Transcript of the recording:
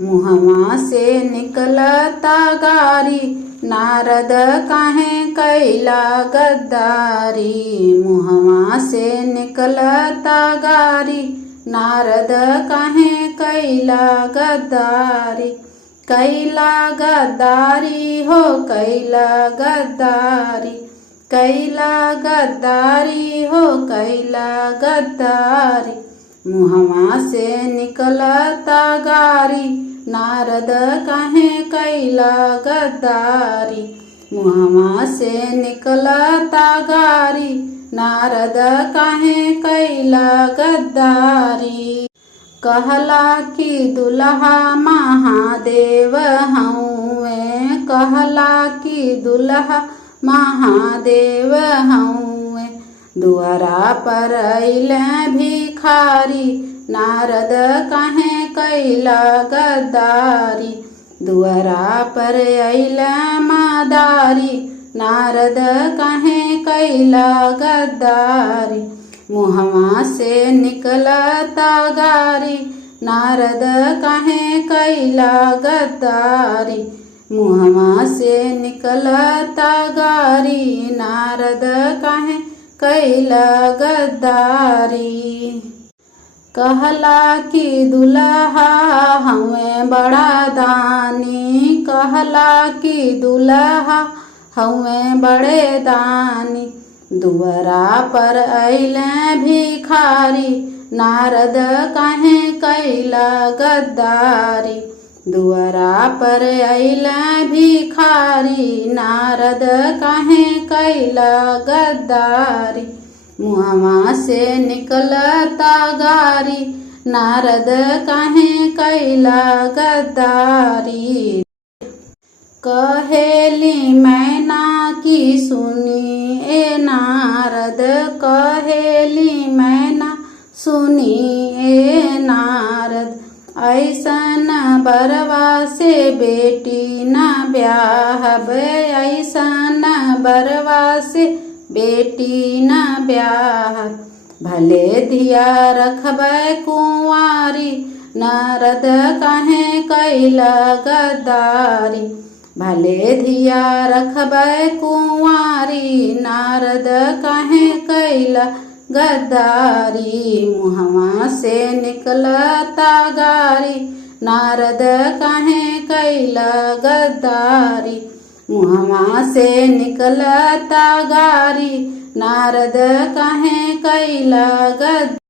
मुहवा से निकलता गारी, नारद काहे कैला गद्दारी। मुहवा से निकलता गारी, नारद काहे कैला गद्दारी। कैला गद्दारी हो कैला गद्दारी, कैला गद्दारी हो कैला गद्दारी। मुहवा से निकलता गारी, नारद काहे कैला गद्दारी। मुहवा से निकलता गारी, नारद काहे कैला गद्दारी। कहला कि दुल्हा महादेव हउए, कहला कि दुल्हा महादेव हउए। दुआरा पर अइले भिखारी, नारद काहे कैला गद्दारी। दुआरा पर अइले मदारी, नारद काहे कैला गद्दारी। मुहवा से निकलता गारी, नारद काहे कैला गद्दारी। मुहवा से निकलता गारी, नारद काहे कैला गद्दारी। कहला कि दुल्हा हउए बड़ा दानी, कहला कि दुल्हा हउए बड़े दानी। दुआरा पर अइले भिखारी, नारद काहे कैला गद्दारी। दुआरा पर अइले भिखारी, नारद काहे कैला गद्दारी। मुहवा से निकलता गारी, नारद काहे कैला गद्दारी। कहेली मैना की सुनी ए नारद, कहेली मैना सुनी ए नारद। ऐसन बरवा से बेटी न ब्याहब, ऐसन बरवा से बेटी न ब्याहब। भले धिया रखबै कुंवारी, नारद काहे कैला गद्दारी। भले धिया रखबै कुंवारी, नारद काहे कैला गद्दारी। मुहवा से निकलता गारी, नारद काहे कैला गद्दारी। मुहवा से निकलता गारी, नारद काहे कैला गद्दारी।